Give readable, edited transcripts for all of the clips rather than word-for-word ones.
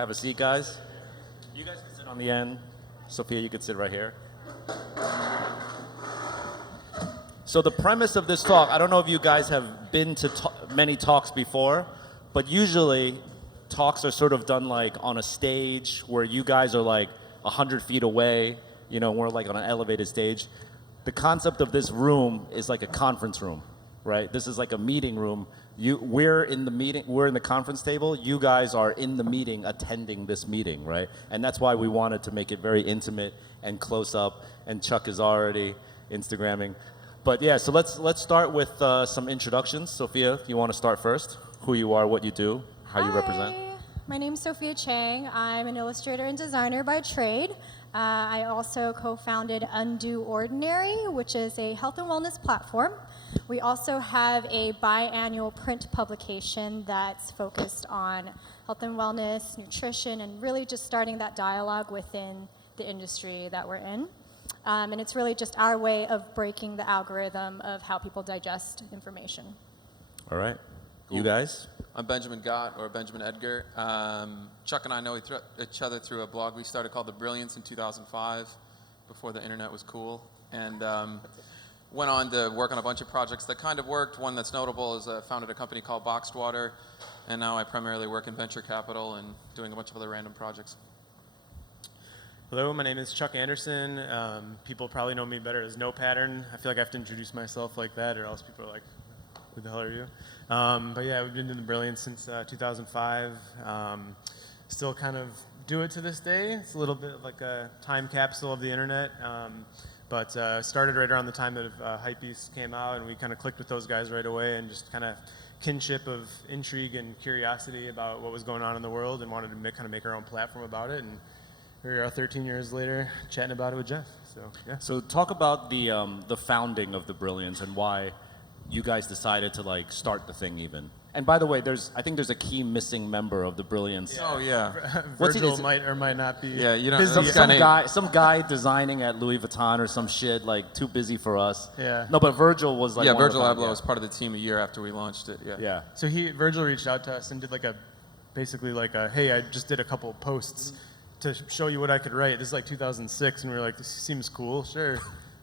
Have a seat, guys. You guys can sit on the end. Sophia, you can sit right here. So the premise of this talk, I don't know if you guys have been to many talks before, but usually talks are sort of done like on a stage where you guys are like 100 feet away, you know, we're like on an elevated stage. The concept of this room is like a conference room, right? This is like a meeting room. We're in the meeting, we're in the conference table. You guys are in the meeting, attending this meeting, right? And that's why we wanted to make it very intimate and close up. And Chuck is already Instagramming. But yeah, so let's start with some introductions. Sophia, if you want to start first, who you are, what you do, how you represent. My name's Sophia Chang. I'm an illustrator and designer by trade. I also co-founded Undo Ordinary, which is a health and wellness platform. We also have a biannual print publication that's focused on health and wellness, nutrition, and really just starting that dialogue within the industry that we're in. And it's really just our way of breaking the algorithm of how people digest information. All right. Cool. You guys? I'm Benjamin Gott, or Benjamin Edgar. Chuck and I know each other through a blog we started called the Brilliance in 2005, before the internet was cool. And went on to work on a bunch of projects that kind of worked. One that's notable is I founded a company called Boxed Water, and now I primarily work in venture capital and doing a bunch of other random projects. Hello, my name is Chuck Anderson. People probably know me better as No Pattern. I feel like I have to introduce myself like that, or else people are like, who the hell are you? But yeah, we've been doing the Brilliance since 2005. Still kind of do it to this day. It's a little bit like a time capsule of the internet. But started right around the time that HYPEBEAST came out, and we kind of clicked with those guys right away, and just kind of kinship of intrigue and curiosity about what was going on in the world, and wanted to kind of make our own platform about it. And here we are 13 years later chatting about it with Jeff. So yeah. So talk about the founding of the Brilliance and why you guys decided to like start the thing even. And by the way, I think there's a key missing member of the Brilliance. Yeah. Oh yeah. Virgil might or might not be. Yeah, you know, some guy designing at Louis Vuitton or some shit, like too busy for us. Yeah. No, but Virgil was like. Yeah, Virgil Abloh was part of the team a year after we launched it. Yeah. Yeah. So Virgil reached out to us and did basically like a, hey, I just did a couple posts to show you what I could write. This is like 2006, and we were like, this seems cool, sure.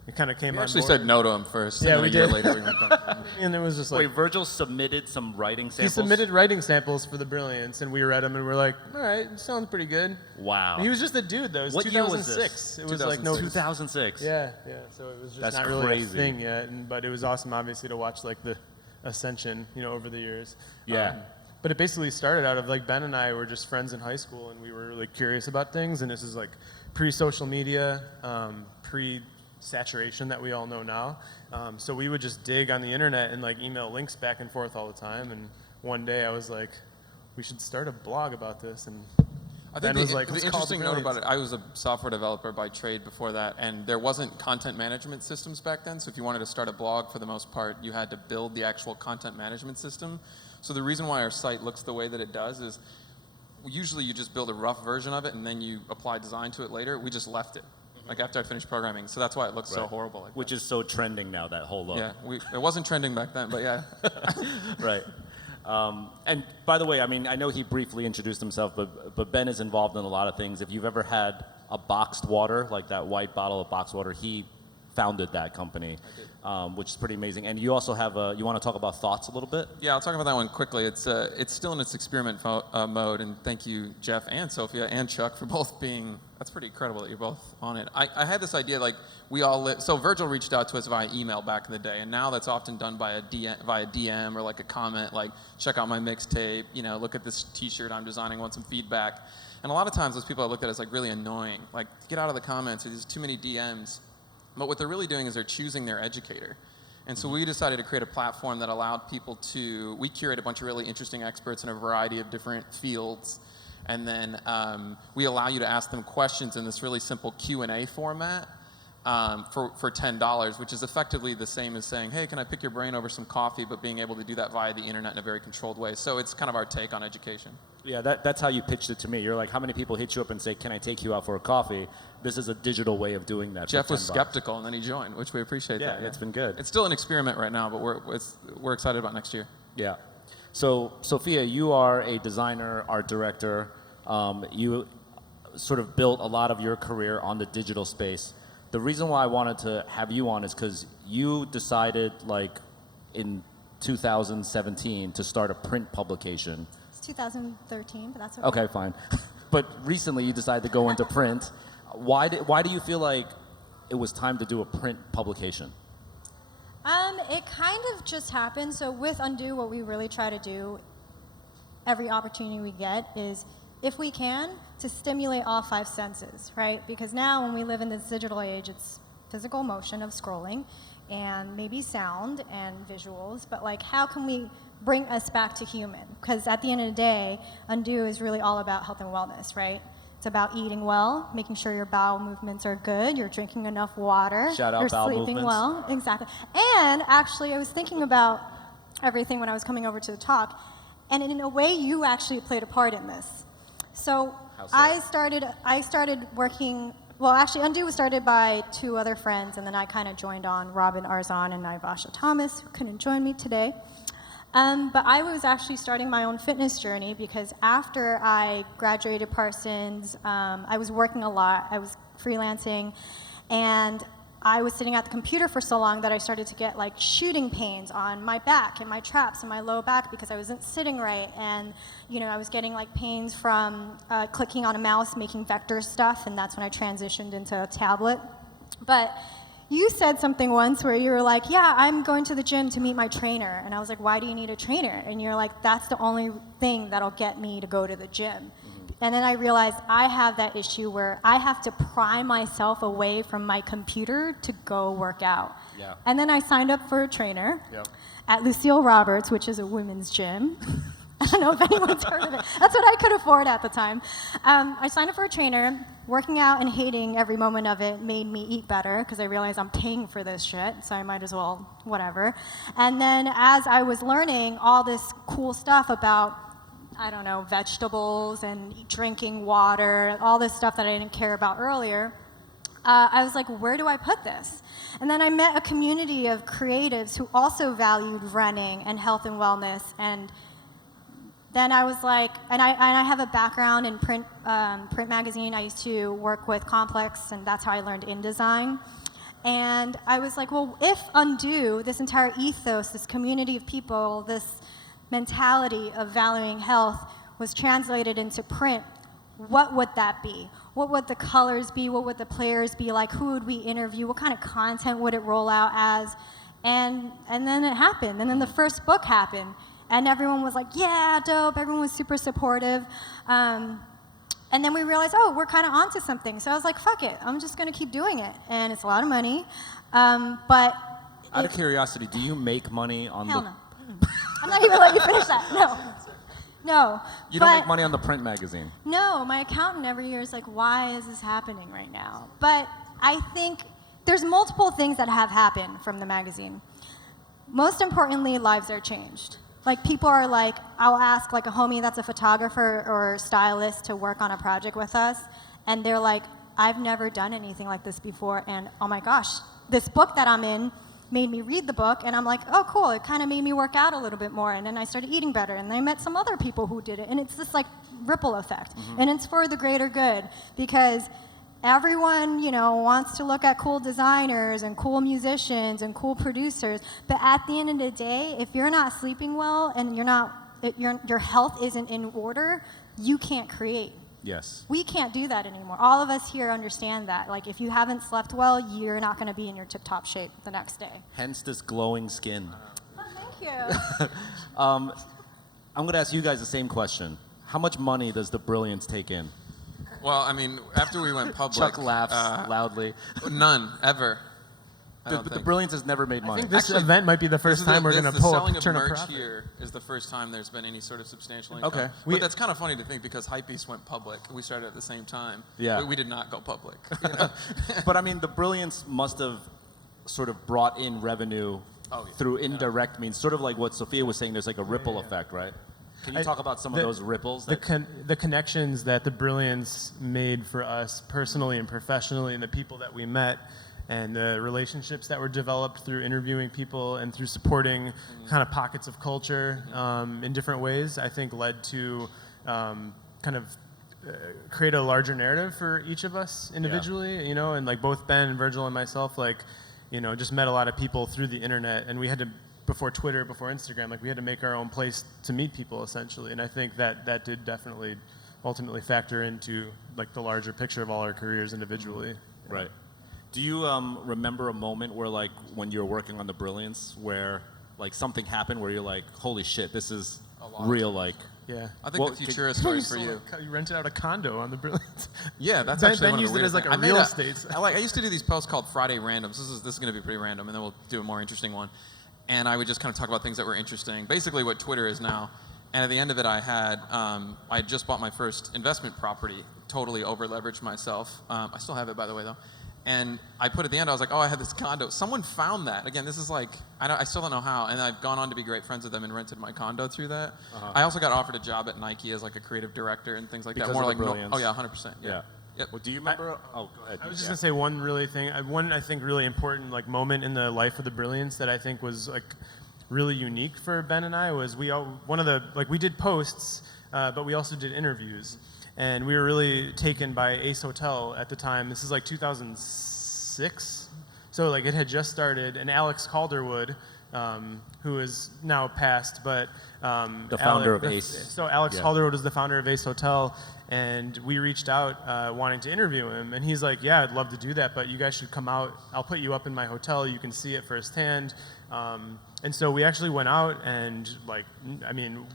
It kind of came on board. We actually said no to him first, yeah, and we then a year did. later we went back. And it was just like... Wait, Virgil submitted some writing samples? He submitted writing samples for the Brilliance, and we read them, and we're like, all right, sounds pretty good. Wow. And he was just a dude, though. It was What 2006. year was this? It was like, no... 2006. Yeah, so it was just That's not really crazy. a thing yet, but it was awesome, obviously, to watch like the ascension, over the years. Yeah. But it basically started out of like Ben and I were just friends in high school, and we were really curious about things, and this is like pre-social media, pre-saturation that we all know now. So we would just dig on the internet and like email links back and forth all the time. And one day I was like, we should start a blog about this. And I Ben think was like, the "Let's call it the interesting note about Brilliance." it, I was a software developer by trade before that, and there wasn't content management systems back then. So if you wanted to start a blog, for the most part, you had to build the actual content management system. So the reason why our site looks the way that it does is usually you just build a rough version of it and then you apply design to it later. We just left it, like after I finished programming. So that's why it looks so horrible. Like Which is so trending now, that whole look. Yeah, it wasn't trending back then, but yeah. Right. And by the way, I mean, I know he briefly introduced himself, but Ben is involved in a lot of things. If you've ever had a boxed water, like that white bottle of boxed water, he founded that company, which is pretty amazing. And you also have you want to talk about Thoughts a little bit? Yeah, I'll talk about that one quickly. It's still in its experiment mode, and thank you, Jeff and Sophia and Chuck, for both being, that's pretty incredible that you're both on it. I had this idea, like, we all live, so Virgil reached out to us via email back in the day, and now that's often done by via DM or like a comment, like, check out my mixtape, look at this t-shirt I'm designing, want some feedback. And a lot of times those people I look at as like really annoying, like, get out of the comments, or there's too many DMs. But what they're really doing is they're choosing their educator. And so we decided to create a platform that allowed people we curate a bunch of really interesting experts in a variety of different fields. And then we allow you to ask them questions in this really simple Q&A format for $10, which is effectively the same as saying, hey, can I pick your brain over some coffee, but being able to do that via the internet in a very controlled way. So it's kind of our take on education. Yeah, that's how you pitched it to me. You're like, how many people hit you up and say, can I take you out for a coffee? This is a digital way of doing that. Jeff was skeptical, and then he joined, which we appreciate. Yeah, it's been good. It's still an experiment right now, but we're excited about next year. Yeah. So, Sophia, you are a designer, art director. You sort of built a lot of your career on the digital space. The reason why I wanted to have you on is because you decided, like, in 2017 to start a print publication. It's 2013, but that's okay. Okay, fine. But recently you decided to go into print. Why do you feel like it was time to do a print publication? It kind of just happened. So with Undo, what we really try to do every opportunity we get is, if we can, to stimulate all 5 senses, right? Because now when we live in this digital age, it's physical motion of scrolling and maybe sound and visuals, but like, how can we bring us back to human? Because at the end of the day, Undo is really all about health and wellness, right? It's about eating well, making sure your bowel movements are good, you're drinking enough water, Shout out you're bowel sleeping movements. well. Exactly. And actually, I was thinking about everything when I was coming over to the talk, and in a way, you actually played a part in this. So I started working, well, actually, Undo was started by 2 other friends, and then I kind of joined on, Robin Arzon and Ivasha Thomas, who couldn't join me today. But I was actually starting my own fitness journey because after I graduated Parsons, I was working a lot. I was freelancing, and I was sitting at the computer for so long that I started to get like shooting pains on my back and my traps and my low back because I wasn't sitting right. And I was getting like pains from clicking on a mouse, making vector stuff, and that's when I transitioned into a tablet. But you said something once where you were like, yeah, I'm going to the gym to meet my trainer. And I was like, why do you need a trainer? And you're like, that's the only thing that'll get me to go to the gym. Mm-hmm. And then I realized I have that issue where I have to pry myself away from my computer to go work out. Yeah. And then I signed up for a trainer Yep. at Lucille Roberts, which is a women's gym. I don't know if anyone's heard of it. That's what I could afford at the time. I signed up for a trainer. Working out and hating every moment of it made me eat better because I realized I'm paying for this shit, so I might as well, whatever. And then as I was learning all this cool stuff about, I don't know, vegetables and drinking water, all this stuff that I didn't care about earlier, I was like, where do I put this? And then I met a community of creatives who also valued running and health and wellness, and then I was like, and I have a background in print magazine. I used to work with Complex, and that's how I learned InDesign. And I was like, well, if Undo, this entire ethos, this community of people, this mentality of valuing health was translated into print, what would that be? What would the colors be? What would the players be like? Who would we interview? What kind of content would it roll out as? And then it happened. And then the first book happened. And everyone was like, yeah, dope. Everyone was super supportive. And then we realized, oh, we're kind of onto something. So I was like, fuck it. I'm just going to keep doing it. And it's a lot of money. But out of curiosity, do you make money on hell no. I'm not even letting you finish that. No. You don't make money on the print magazine? No. My accountant every year is like, why is this happening right now? But I think there's multiple things that have happened from the magazine. Most importantly, lives are changed. Like, people are like, I'll ask like a homie that's a photographer or stylist to work on a project with us, and they're like, I've never done anything like this before, and oh my gosh, this book that I'm in made me read the book, and I'm like, oh cool, it kind of made me work out a little bit more, and then I started eating better, and I met some other people who did it, and it's this like ripple effect, and it's for the greater good, because everyone, wants to look at cool designers and cool musicians and cool producers, but at the end of the day, if you're not sleeping well and your health isn't in order, you can't create. Yes. We can't do that anymore. All of us here understand that. Like, if you haven't slept well, you're not going to be in your tip-top shape the next day. Hence this glowing skin. Oh, thank you. I'm going to ask you guys the same question. How much money does the Brilliance take in? Well, I mean, after we went public, Chuck laughs loudly. None ever. The Brilliance has never made money. I think this event might be the first time we're going to pull selling a of turn a merch profit. here is the first time there's been any sort of substantial income. Okay. But that's kind of funny to think because HYPEBEAST went public. We started at the same time. Yeah. We did not go public. But I mean, the Brilliance must have sort of brought in revenue through indirect means, sort of like what Sophia was saying. There's like a ripple effect, right? Can you talk about some of those ripples? The connections that the Brilliance made for us personally and professionally, and the people that we met, and the relationships that were developed through interviewing people and through supporting kind of pockets of culture in different ways, I think led to kind of create a larger narrative for each of us individually, you know, and like both Ben and Virgil and myself, like, you know, just met a lot of people through the internet, and we had to, before Twitter, before Instagram, like we had to make our own place to meet people essentially, and I think that did definitely ultimately factor into like the larger picture of all our careers individually. Right. Do you remember a moment where, like, when you were working on the Brilliance, where like something happened where you're like, holy shit, this is real, like? Yeah. I think the Futura story for you. You rented out a condo on the Brilliance. Yeah, that's Ben, actually Ben one of used the it as like weirdest a things. real estate. I used to do these posts called Friday Randoms. This is going to be pretty random, and then we'll do a more interesting one. And I would just kind of talk about things that were interesting, basically what Twitter is now. And at the end of it, I had just bought my first investment property, totally over leveraged myself. I still have it, by the way, though. And I put at the end, I was like, oh, I had this condo. Someone found that. Again, this is like, I still don't know how. And I've gone on to be great friends with them and rented my condo through that. I also got offered a job at Nike as like a creative director and things like Because that. More of like, the Brilliance. oh yeah, 100%. Yeah. Yep. Well, do you remember? Oh, go ahead. I was just gonna say one I think really important like moment in the life of the Brilliance that I think was like really unique for Ben and I was we did posts, but we also did interviews, and we were really taken by Ace Hotel at the time. This is like 2006, so like it had just started, and Alex Calderwood, who is now passed, but The founder of Ace. So Alex Calderwood is the founder of Ace Hotel, and we reached out wanting to interview him, and he's like, yeah, I'd love to do that, but you guys should come out. I'll put you up in my hotel. You can see it firsthand. And so we actually went out, and like, I mean,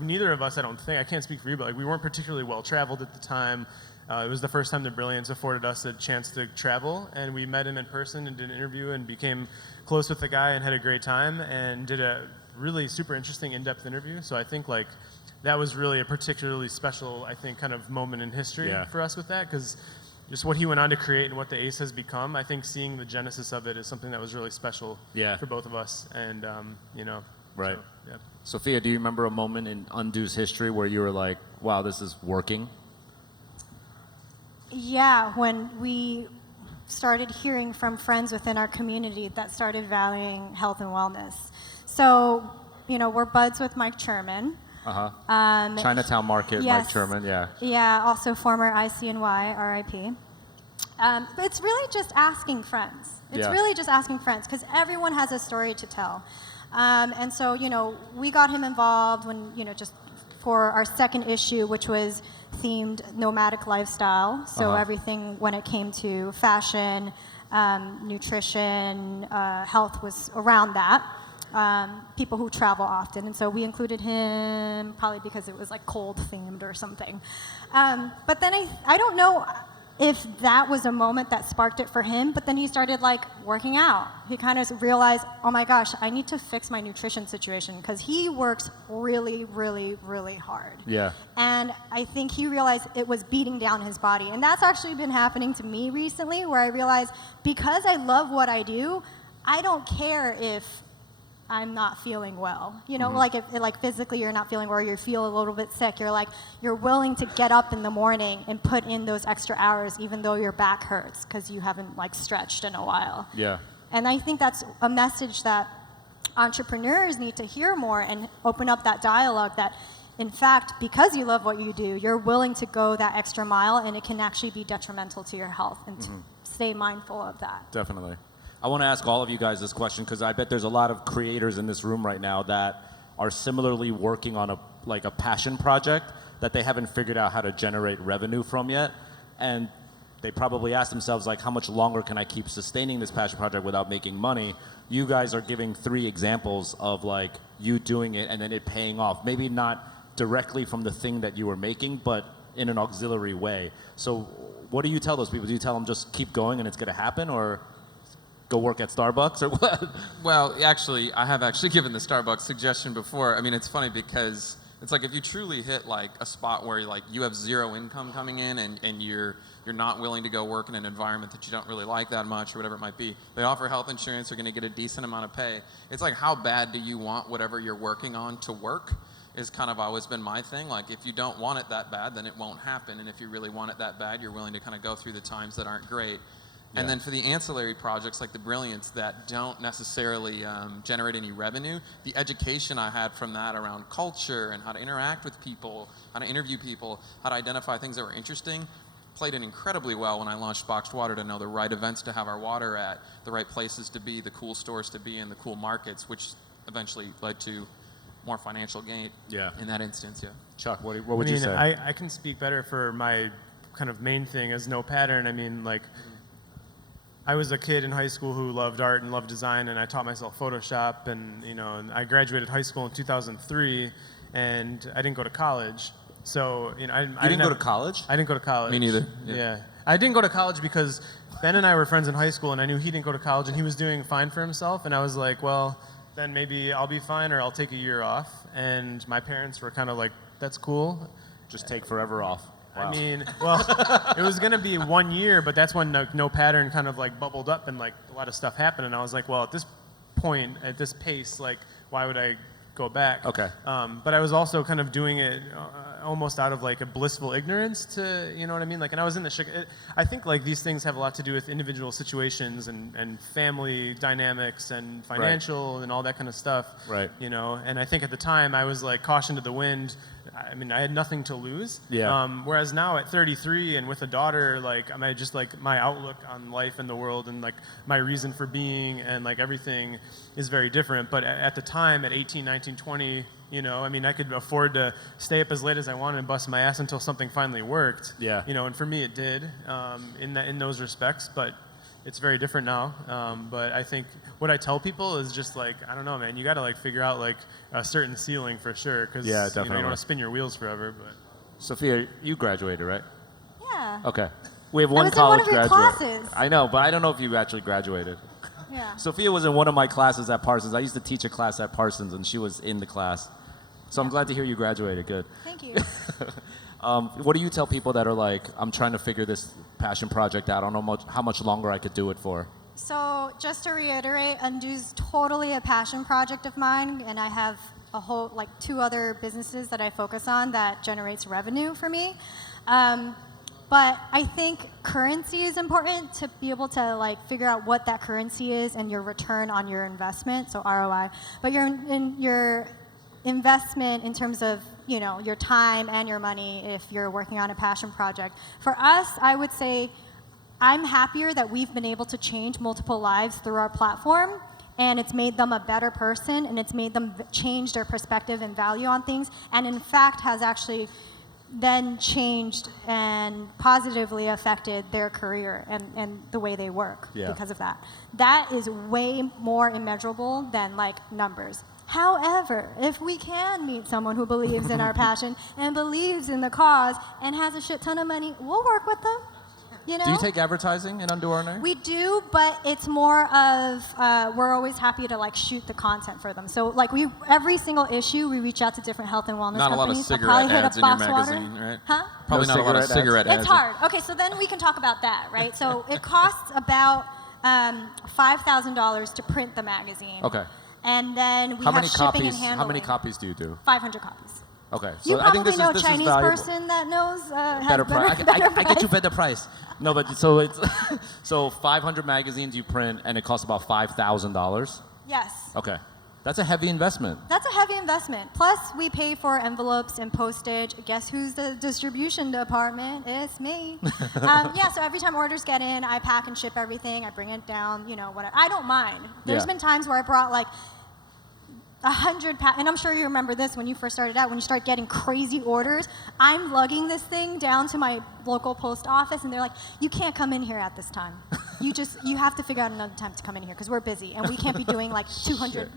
neither of us, I don't think, I can't speak for you, but like we weren't particularly well traveled at the time. It was the first time the Brilliance afforded us a chance to travel, and we met him in person and did an interview and became close with the guy and had a great time and did a really super interesting in-depth interview. So I think like that was really a particularly special, I think, kind of moment in history for us with that, because just what he went on to create and what the Ace has become, I think seeing the genesis of it is something that was really special for both of us. And, you know. Right. So, yeah. Sophia, do you remember a moment in Undo's history where you were like, wow, this is working? Yeah, when we started hearing from friends within our community that started valuing health and wellness. So, you know, we're buds with Mike Sherman. Chinatown Market, yes. Mike Sherman, yeah. Yeah, also former ICNY, RIP. But it's really just asking friends. It's really just asking friends, because everyone has a story to tell. And so, you know, we got him involved when, you know, just for our second issue, which was themed nomadic lifestyle. So everything when it came to fashion, nutrition, health was around that. People who travel often, and so we included him probably because it was like cold themed or something. But then I don't know if that was a moment that sparked it for him, but then he started like working out. He kind of realized, oh my gosh, I need to fix my nutrition situation, because he works really, really, really hard. Yeah. And I think he realized it was beating down his body. And that's actually been happening to me recently, where I realized because I love what I do, I don't care if I'm not feeling well. You know, like if like physically you're not feeling well, or you feel a little bit sick, you're willing to get up in the morning and put in those extra hours even though your back hurts because you haven't like stretched in a while. Yeah. And I think that's a message that entrepreneurs need to hear more and open up that dialogue that, in fact, because you love what you do, you're willing to go that extra mile, and it can actually be detrimental to your health, and to stay mindful of that. Definitely. I want to ask all of you guys this question, because I bet there's a lot of creators in this room right now that are similarly working on a passion project that they haven't figured out how to generate revenue from yet. And they probably ask themselves, like, how much longer can I keep sustaining this passion project without making money? You guys are giving 3 examples of like you doing it and then it paying off. Maybe not directly from the thing that you were making, but in an auxiliary way. So what do you tell those people? Do you tell them just keep going and it's going to happen, or go work at Starbucks, or what? Well, actually, I have actually given the Starbucks suggestion before. I mean, it's funny because it's like if you truly hit like a spot where like you have 0 income coming in, and you're not willing to go work in an environment that you don't really like that much, or whatever it might be. They offer health insurance, you're going to get a decent amount of pay. It's like, how bad do you want whatever you're working on to work? Is kind of always been my thing. Like, if you don't want it that bad, then it won't happen. And if you really want it that bad, you're willing to kind of go through the times that aren't great. And then for the ancillary projects like the Brilliance that don't necessarily generate any revenue, the education I had from that around culture and how to interact with people, how to interview people, how to identify things that were interesting, played in incredibly well when I launched Boxed Water, to know the right events to have our water at, the right places to be, the cool stores to be in, the cool markets, which eventually led to more financial gain in that instance. Chuck, what would you say? I can speak better for my kind of main thing as no pattern. I mean, like, I was a kid in high school who loved art and loved design, and I taught myself Photoshop, and and I graduated high school in 2003, and I didn't go to college. So I didn't go to college? I didn't go to college. Me neither. Yeah. I didn't go to college because Ben and I were friends in high school, and I knew he didn't go to college, and he was doing fine for himself, and I was like, well, then maybe I'll be fine, or I'll take a year off. And my parents were kind of like, that's cool. Just take forever off. Wow. I mean, well, it was going to be 1 year, but that's when no pattern kind of like bubbled up, and like a lot of stuff happened, and I was like, well, at this point, at this pace, like, why would I go back? Okay. But I was also kind of doing it almost out of like a blissful ignorance to, you know what I mean? Like, and I was in the, I think like these things have a lot to do with individual situations and family dynamics and financial and all that kind of stuff. Right. And I think at the time I was like caution to the wind. I mean, I had nothing to lose. Yeah. Whereas now at 33 and with a daughter, like, I just like my outlook on life and the world and like my reason for being and like everything is very different. But at the time, at 18, 19, 20, I mean, I could afford to stay up as late as I wanted and bust my ass until something finally worked. Yeah. And for me it did in those respects, but it's very different now. But I think what I tell people is just like, I don't know, man, you got to like figure out like a certain ceiling for sure. Cause you don't want to spin your wheels forever. But Sophia, you graduated, right? Yeah. Okay. We have one was in college one of your graduate. classes. I know, but I don't know if you actually graduated. Yeah. Sophia was in one of my classes at Parsons. I used to teach a class at Parsons, and she was in the class. So I'm glad to hear you graduated. Good. Thank you. What do you tell people that are like, I'm trying to figure this passion project out. I don't know how much longer I could do it for? So just to reiterate, Undo's totally a passion project of mine, and I have a whole, like 2 other businesses that I focus on that generates revenue for me. But I think currency is important to be able to like figure out what that currency is and your return on your investment, so ROI. But your investment in terms of your time and your money if you're working on a passion project. For us, I would say I'm happier that we've been able to change multiple lives through our platform, and it's made them a better person, and it's made them change their perspective and value on things, and in fact has actually then changed and positively affected their career and the way they work because of that. That is way more immeasurable than like numbers. However, if we can meet someone who believes in our passion and believes in the cause and has a shit ton of money, we'll work with them. Do you take advertising in Undo Ordinary? We do, but it's more of we're always happy to like shoot the content for them. So like every single issue we reach out to different health and wellness Not companies. a lot of cigarette ads in your Box Water. magazine, right? Huh? Probably No not a lot of cigarette cigarette ads. It's hard. Okay, so then we can talk about that, right? So it costs about $5,000 to print the magazine. Okay. And then we have shipping and handling. How many copies do you do? 500 copies. Okay. So You I think probably this know a is Chinese valuable. person that knows has Better price. I price. get you better price. No, but so it's so 500 magazines you print, and it costs about $5,000. Yes. Okay, that's a heavy investment. That's a heavy investment. Plus, we pay for envelopes and postage. Guess who's the distribution department? It's me. So every time orders get in, I pack and ship everything. I bring it down, whatever. I don't mind. There's been times where I brought like 100 and I'm sure you remember this when you first started out, when you start getting crazy orders. I'm lugging this thing down to my local post office, and they're like, you can't come in here at this time. You have to figure out another time to come in here because we're busy and we can't be doing like 200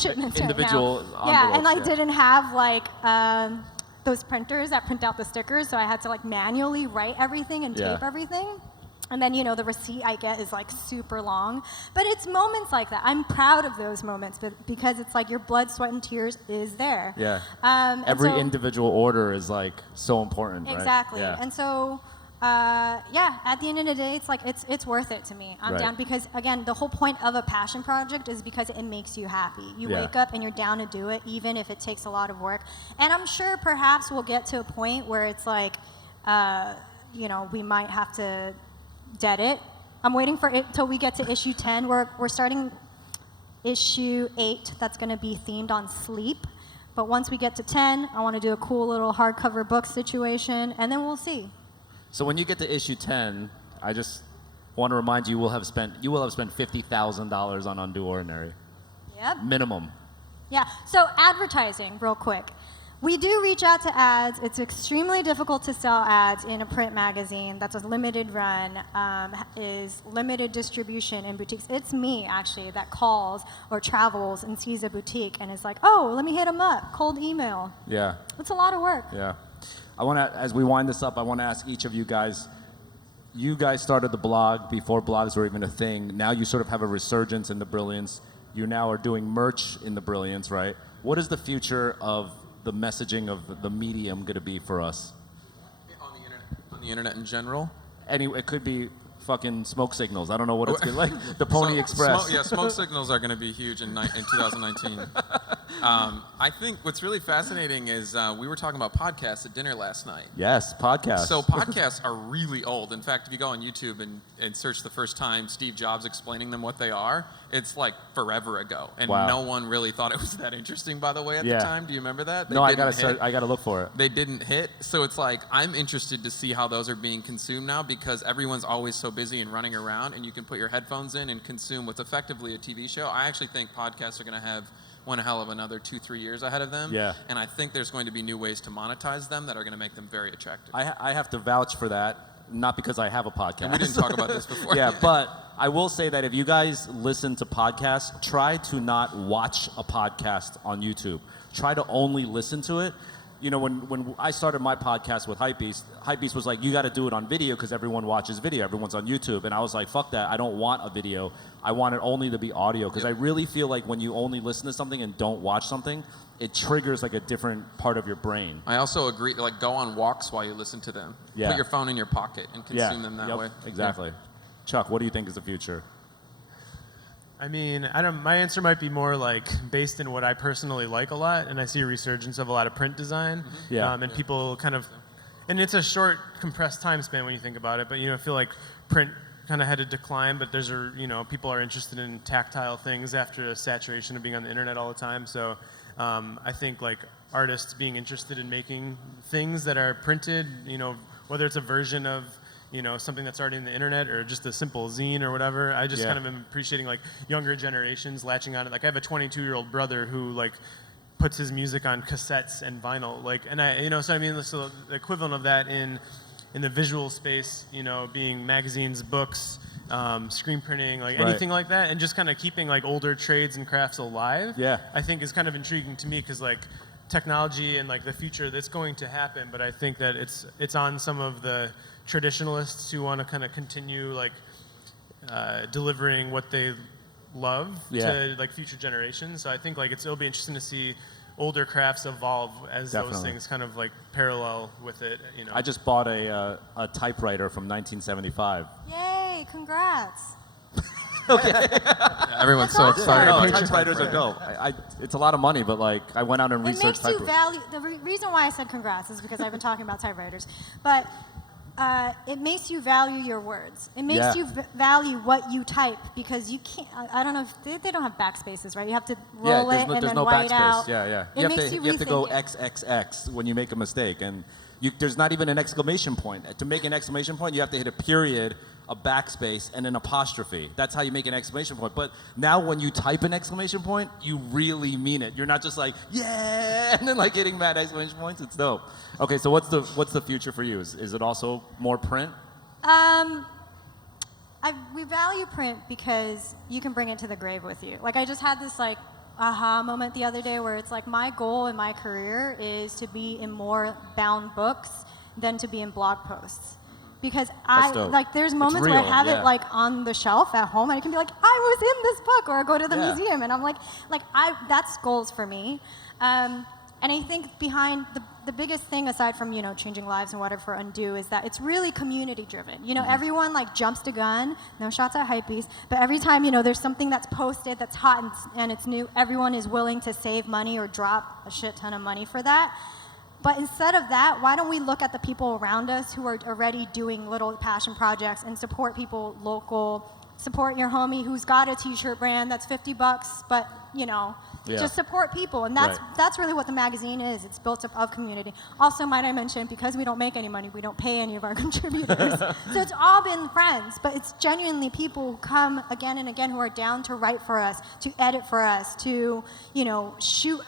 shipments Individual right now. And I envelopes, didn't have like those printers that print out the stickers, so I had to like manually write everything and tape everything. And then, the receipt I get is like super long. But it's moments like that. I'm proud of those moments because it's like your blood, sweat, and tears is there. Yeah. Every individual order is like so important, right? Exactly. Yeah. And so, at the end of the day, it's like it's worth it to me. I'm down because, again, the whole point of a passion project is because it makes you happy. You wake up and you're down to do it, even if it takes a lot of work. And I'm sure perhaps we'll get to a point where it's like, we might have to dead it I'm waiting for it till we get to issue 10. We're starting issue 8 that's going to be themed on sleep. But once we get to 10, I want to do a cool little hardcover book situation, and then we'll see. So when you get to issue 10, I just want to remind you, you will have spent $50,000 on Undo Ordinary. Yep. Minimum. Yeah, so advertising, real quick. We do reach out to ads. It's extremely difficult to sell ads in a print magazine that's a limited run, is limited distribution in boutiques. It's me, actually, that calls or travels and sees a boutique and is like, oh, let me hit them up, cold email. Yeah. It's a lot of work. Yeah. I want to, as we wind this up, I want to ask each of you guys started the blog before blogs were even a thing. Now you sort of have a resurgence in the Brilliance. You now are doing merch in the Brilliance, right? What is the future of the messaging of the medium going to be for us? On the internet in general? It could be fucking smoke signals. I don't know what it's going to be like. The Pony Express. Smoke signals are going to be huge in 2019. I think what's really fascinating is we were talking about podcasts at dinner last night. Yes, podcasts. So podcasts are really old. In fact, if you go on YouTube and search the first time Steve Jobs explaining them what they are, it's like forever ago. And Wow. no one really thought it was that interesting, by the way, at the time. Do you remember that? No, I got to look for it. They didn't hit. So it's like, I'm interested to see how those are being consumed now because everyone's always so busy and running around, and you can put your headphones in and consume what's effectively a TV show. I actually think podcasts are going to have one hell of another 2-3 years ahead of them. Yeah. And I think there's going to be new ways to monetize them that are going to make them very attractive. I have to vouch for that, not because I have a podcast. And we didn't talk about this before. Yeah, but I will say that if you guys listen to podcasts, try to not watch a podcast on YouTube. Try to only listen to it. You know, when I started my podcast with HYPEBEAST was like, you got to do it on video because everyone watches video. Everyone's on YouTube. And I was like, fuck that. I don't want a video. I want it only to be audio because I really feel like when you only listen to something and don't watch something, it triggers like a different part of your brain. I also agree, like go on walks while you listen to them. Yeah. Put your phone in your pocket and consume them that way. Exactly. Yeah. Chuck, what do you think is the future? I mean, my answer might be more like based in what I personally like a lot, and I see a resurgence of a lot of print design. Mm-hmm. Yeah. And people kind of, and it's a short, compressed time span when you think about it, but I feel like print kind of had a decline, but people are interested in tactile things after a saturation of being on the internet all the time. So I think like artists being interested in making things that are printed, whether it's a version of something that's already in the internet or just a simple zine or whatever. I just kind of am appreciating like younger generations latching on it. Like I have a 22-year-old brother who like puts his music on cassettes and vinyl. Like, and so I mean, so the equivalent of that in the visual space, being magazines, books, screen printing, like anything like that, and just kind of keeping like older trades and crafts alive. Yeah. I think is kind of intriguing to me because like technology and like the future that's going to happen, but I think that it's on some of the traditionalists who want to kind of continue like delivering what they love to like future generations. So I think like it'll be interesting to see older crafts evolve as those things kind of like parallel with it. I just bought a typewriter from 1975. Yay, congrats. Everyone's so That's excited. awesome. No, typewriters are dope. It's a lot of money, but like I went out and It researched makes you typewriters. value, the reason why I said congrats is because I've been talking about typewriters, but it makes you value your words. It makes you value what you type because you can't, I don't know if they don't have backspaces, right? You have to roll it and there's then no write backspace. out. Yeah. It makes you have to go rethink it. XXX when you make a mistake, and there's not even an exclamation point. To make an exclamation point, you have to hit a period, a backspace, and an apostrophe. That's how you make an exclamation point. But now when you type an exclamation point, you really mean it. You're not just like, yeah, and then like hitting mad exclamation points. It's dope. Okay, so what's the future for you? Is it also more print? We value print because you can bring it to the grave with you. Like I just had this like aha moment the other day where it's like my goal in my career is to be in more bound books than to be in blog posts. Because there's moments where I have it like on the shelf at home and I can be like, I was in this book, or I go to the museum and I'm like that's goals for me. And I think behind the biggest thing aside from, changing lives and whatever for Undo is that it's really community driven. Everyone like jumps to gun, no shots at HYPEBEAST, but every time, there's something that's posted that's hot and it's new, everyone is willing to save money or drop a shit ton of money for that. But instead of that, why don't we look at the people around us who are already doing little passion projects and support people local, support your homie who's got a t-shirt brand that's $50, but just support people. And that's really what the magazine is. It's built up of community. Also, might I mention, because we don't make any money, we don't pay any of our contributors. So it's all been friends, but it's genuinely people who come again and again who are down to write for us, to edit for us, to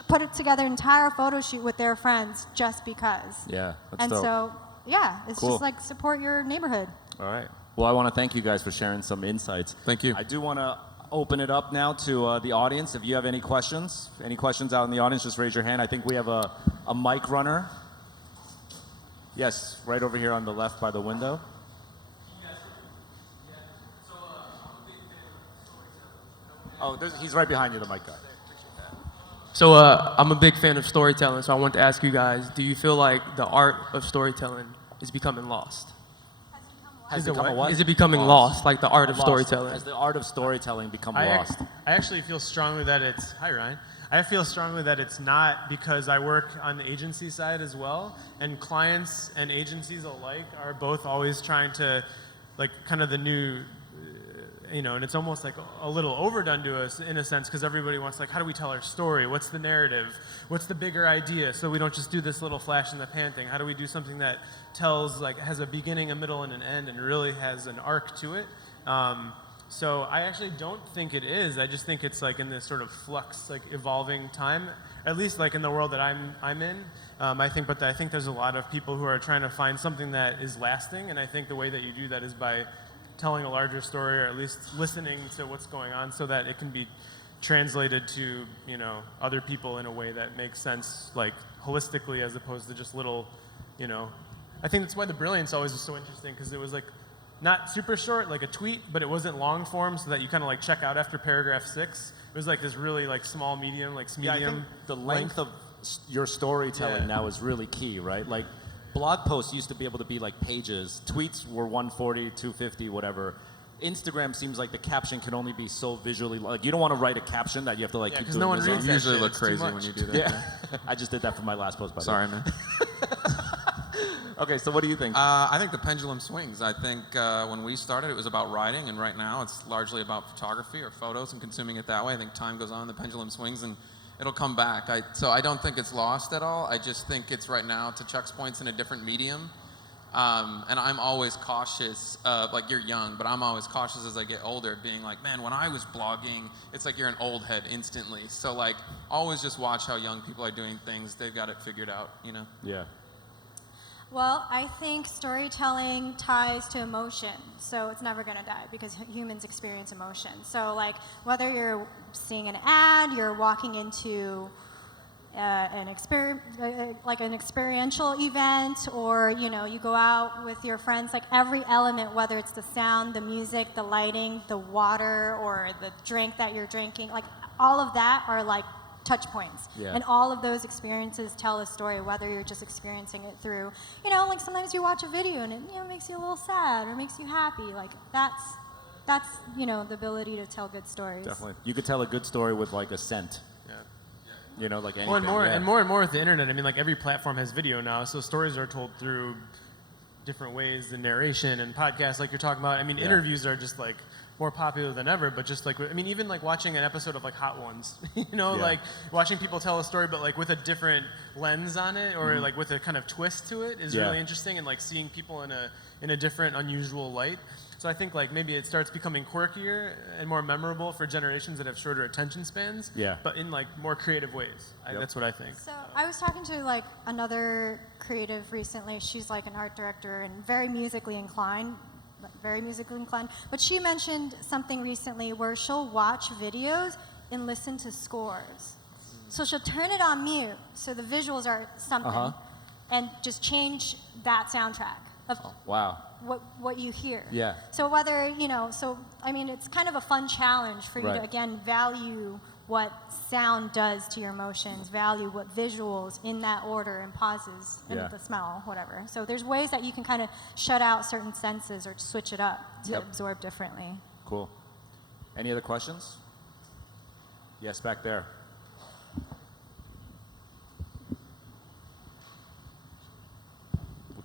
put it together, entire photo shoot with their friends just because. Yeah, that's and dope. so, yeah, it's Cool. just like support your neighborhood. All right. Well, I want to thank you guys for sharing some insights. Thank you. I do want to open it up now to the audience. If you have any questions out in the audience, just raise your hand. I think we have a mic runner. Yes, right over here on the left by the window. Oh, he's right behind you, the mic guy. So I'm a big fan of storytelling, so I want to ask you guys, do you feel like the art of storytelling is becoming lost? Has it become a what? Is it becoming lost, like the art of Lost. storytelling? Has the art of storytelling become lost? I actually feel strongly that it's, hi Ryan, I feel strongly that it's not, because I work on the agency side as well, and clients and agencies alike are both always trying to, like, kind of the new, and it's almost like a little overdone to us in a sense, because everybody wants, like, how do we tell our story? What's the narrative? What's the bigger idea? So we don't just do this little flash in the pan thing. How do we do something that tells, like, has a beginning, a middle, and an end, and really has an arc to it? So I actually don't think it is. I just think it's like in this sort of flux, like evolving time, at least like in the world that I'm in. I think there's a lot of people who are trying to find something that is lasting, and I think the way that you do that is by telling a larger story, or at least listening to what's going on, so that it can be translated to other people in a way that makes sense, like holistically, as opposed to just little, I think that's why the Brilliance always was so interesting, because it was like not super short, like a tweet, but it wasn't long form, so that you kind of like check out after paragraph 6. It was like this really like small, medium, like medium. Yeah, I think the length of your storytelling now is really key, right? Like blog posts used to be able to be like pages. Tweets were 140, 250, whatever. Instagram seems like the caption can only be so visually, like you don't want to write a caption that you have to like keep doing no one this reads on. You usually shit. look It's too crazy much. when you do that. Yeah, I just did that for my last post, by the way. Sorry, man. Okay, so what do you think? I think the pendulum swings. I think when we started, it was about writing, and right now it's largely about photography or photos and consuming it that way. I think time goes on, the pendulum swings, and it'll come back. So I don't think it's lost at all. I just think it's right now, to Chuck's points, in a different medium. And I'm always cautious, like you're young, but I'm always cautious as I get older, being like, man, when I was blogging, it's like you're an old head instantly. So like, always just watch how young people are doing things. They've got it figured out, Yeah. Well, I think storytelling ties to emotion, so it's never going to die because humans experience emotion. So, like, whether you're seeing an ad, you're walking into an experiential event, or you go out with your friends, like every element, whether it's the sound, the music, the lighting, the water, or the drink that you're drinking, like all of that are like touch points. Yeah. And all of those experiences tell a story, whether you're just experiencing it through, like sometimes you watch a video and it makes you a little sad or makes you happy. Like that's the ability to tell good stories. Definitely. You could tell a good story with like a scent. Yeah. Like anything. Well, yeah. and more with the internet. I mean, like every platform has video now, so stories are told through different ways than narration and podcasts, like you're talking about. I mean, interviews are just like more popular than ever, but just like, I mean, even like watching an episode of like Hot Ones, like watching people tell a story, but like with a different lens on it, or like with a kind of twist to it is really interesting, and like seeing people in a different, unusual light. So I think like maybe it starts becoming quirkier and more memorable for generations that have shorter attention spans, but in like more creative ways. That's what I think. So I was talking to like another creative recently. She's like an art director and very musically inclined, but she mentioned something recently where she'll watch videos and listen to scores. So she'll turn it on mute, so the visuals are something, and just change that soundtrack of what you hear. Yeah. So whether, I mean, it's kind of a fun challenge for you to, again, value what sound does to your emotions, value what visuals in that order and pauses and the smell, whatever. So there's ways that you can kind of shut out certain senses or switch it up to absorb differently. Cool. Any other questions? Yes, back there.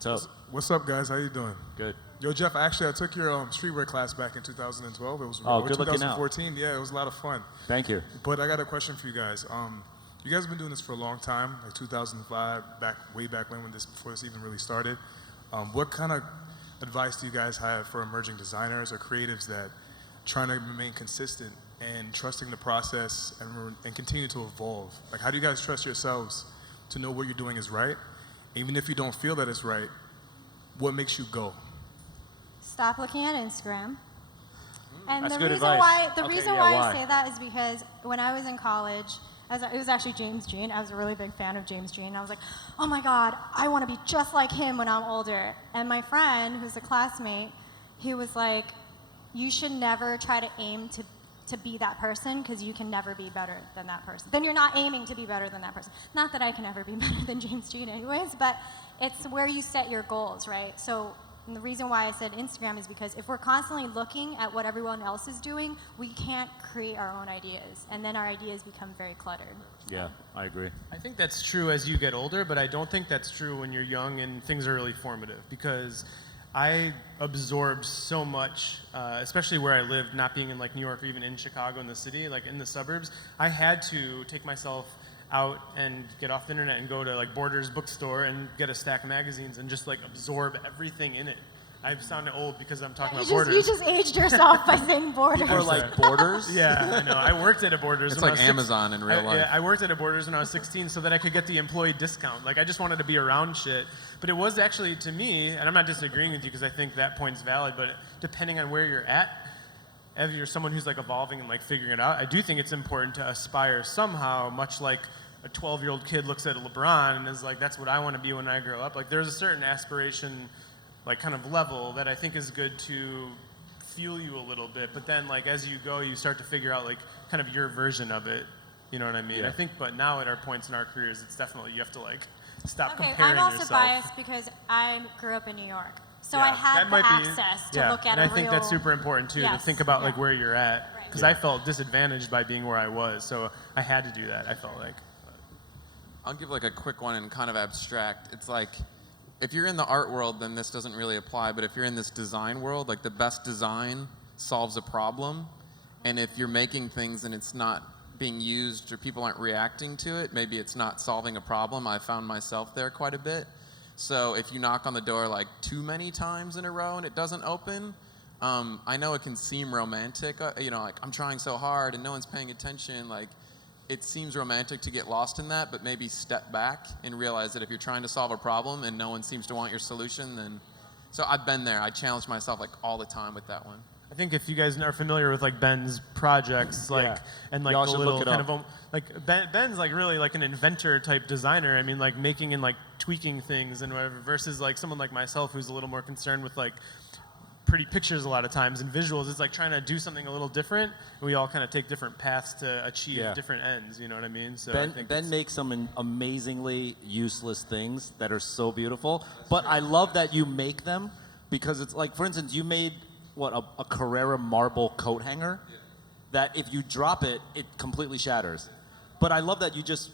What's up? What's up, guys? How you doing? Good. Yo, Jeff, actually, I took your streetwear class back in 2012. It was Oh, or good looking out. 2014. Yeah, it was a lot of fun. Thank you. But I got a question for you guys. You guys have been doing this for a long time, like 2005, way back when before this even really started. What kind of advice do you guys have for emerging designers or creatives that trying to remain consistent and trusting the process and continue to evolve? Like, how do you guys trust yourselves to know what you're doing is right? Even if you don't feel that it's right, what makes you go? Stop looking at Instagram. And That's the good reason advice. why Okay, reason yeah, why why? I say that is because when I was in college, it was actually James Jean. I was a really big fan of James Jean. I was like, oh my God, I want to be just like him when I'm older. And my friend, who's a classmate, he was like, you should never try to aim to be that person because you can never be better than that person. Then you're not aiming to be better than that person. Not that I can ever be better than James Jean anyways, but it's where you set your goals, right? So and the reason why I said Instagram is because if we're constantly looking at what everyone else is doing, we can't create our own ideas. And then our ideas become very cluttered. Yeah, I agree. I think that's true as you get older, but I don't think that's true when you're young and things are really formative, because I absorbed so much, especially where I lived, not being in like New York or even in Chicago in the city, like in the suburbs. I had to take myself out and get off the internet and go to like Borders bookstore and get a stack of magazines and just like absorb everything in it. I've sounded old because I'm talking about Borders. You just aged yourself by saying Borders. Or like Borders? Yeah, I know. I worked at a Borders. It's when I like was Amazon in real life. Yeah, I worked at a Borders when I was 16 so that I could get the employee discount. Like, I just wanted to be around shit. But it was actually, to me, and I'm not disagreeing with you because I think that point's valid, but depending on where you're at, if you're someone who's like evolving and like figuring it out, I do think it's important to aspire somehow, much like a 12-year-old kid looks at a LeBron and is like, that's what I want to be when I grow up. Like, there's a certain aspiration, like kind of level that I think is good to fuel you a little bit. But then like as you go, you start to figure out like kind of your version of it. You know what I mean? Yeah. I think, but now at our points in our careers, it's definitely, you have to like stop Okay, comparing I'm also yourself. biased because I grew up in New York. So Yeah, I had that the might be- access to yeah, look at and a I think that's real- super important too, to Yes, think about like yeah. where you're at. Right. Because I felt disadvantaged by being where I was. So I had to do that, I felt like. I'll give like a quick one and kind of abstract. It's like, if you're in the art world, then this doesn't really apply. But if you're in this design world, like the best design solves a problem. And if you're making things and it's not being used or people aren't reacting to it, maybe it's not solving a problem. I found myself there quite a bit. So if you knock on the door like too many times in a row and it doesn't open, I know it can seem romantic. You know, like I'm trying so hard and no one's paying attention. Like, it seems romantic to get lost in that, but maybe step back and realize that if you're trying to solve a problem and no one seems to want your solution, then... So I've been there. I challenge myself like all the time with that one. I think if you guys are familiar with like Ben's projects, like Yeah. and like Y'all the should little look it kind up. of like Ben's like really like an inventor type designer. I mean, like making and like tweaking things and whatever. Versus like someone like myself who's a little more concerned with like pretty pictures a lot of times and visuals. It's like trying to do something a little different. And we all kind of take different paths to achieve Yeah. different ends. You know what I mean? So I think Ben makes some amazingly useless things that are so beautiful, but I love that you make them because it's like, for instance, you made a Carrera marble coat hanger that if you drop it, it completely shatters. But I love that you just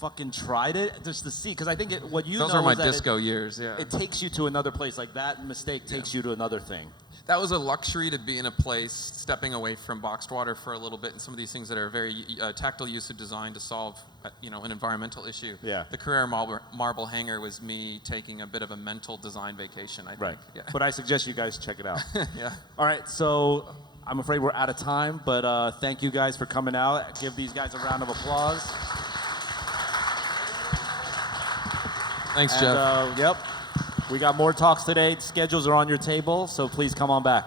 fucking tried it just to see, because I think what you Those know are my is that disco years, yeah. it takes you to another place. Like that mistake takes you to another thing. That was a luxury to be in a place, stepping away from boxed water for a little bit, and some of these things that are very tactile use of design to solve, an environmental issue. Yeah. The Carrera marble hanger was me taking a bit of a mental design vacation, I think. Right. Yeah. But I suggest you guys check it out. Yeah. All right, so I'm afraid we're out of time, but thank you guys for coming out. Give these guys a round of applause. Thanks, And, Jeff. yep. We got more talks today. Schedules are on your table, so please come on back.